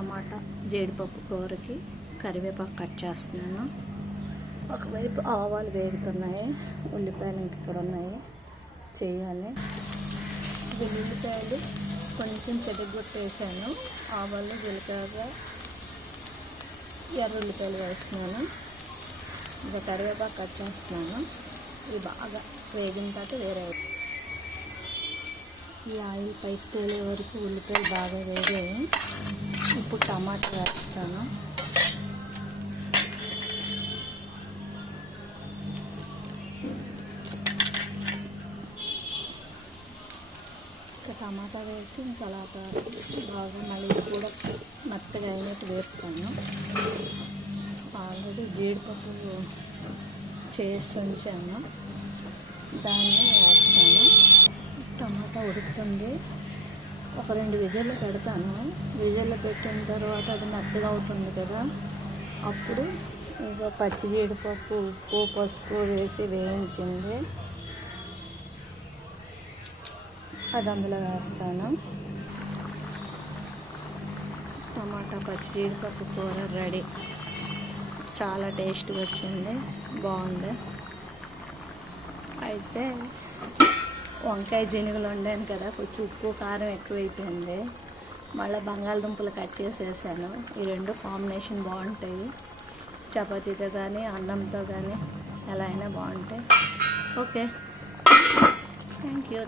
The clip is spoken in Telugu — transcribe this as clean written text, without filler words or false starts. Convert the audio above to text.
టమాటా జీడిపప్పు కూరకి కరివేపాకు కట్ చేస్తున్నాను. ఒకవైపు ఆవాలు వేగుతున్నాయి, ఉల్లిపాయలు ఇంక ఇక్కడ ఉన్నాయి చేయాలి. ఉల్లిపాయలు కొంచెం చెడగొట్టేసాను, ఆవాలు జీలకర్ర ఎర్ర ఉల్లిపాయలు వేస్తున్నాను. ఇంకా కరివేపాకు కట్ చేస్తున్నాను. ఇవి బాగా వేగిన తర్వాత వేరే ఈ ఆయిల్ పైకి తేలే వరకు ఉల్లిపాయలు బాగా వేగాయి. ఇప్పుడు టమాటా వేస్తాను. టమాటా వేసి ఇంకా అలాగా బాగా మళ్ళీ కూడా మెత్తగా అయినట్టు వేపుతాను. ఆల్రెడీ జీడిపప్పు చేసి ఉంచాను, దాన్ని వేస్తాను. టమాటా ఉడుకుతుంది, ఒక 2 విజిల్లు పెడతాను. విజిల్లు పెట్టిన తర్వాత అది మెత్తగా అవుతుంది కదా, అప్పుడు ఇక పచ్చి జీడిపప్పు ఉప్పు పసుపు వేసి వేయించింది అది అందులో వేస్తాను. టమాటా పచ్చి జీడిపప్పు కూర రెడీ. చాలా టేస్ట్గా వచ్చింది, బాగుంది. అయితే వంకాయ జనుగులు వండాను కదా, కొంచెం ఉప్పు కారం ఎక్కువైపోయింది. మళ్ళీ బంగాళదుంపలు కట్ చేసేసాను. ఈ 2 కాంబినేషన్ బాగుంటాయి, చపాతీతో కానీ అన్నంతో కానీ ఎలా అయినా బాగుంటాయి. Okay, thank you.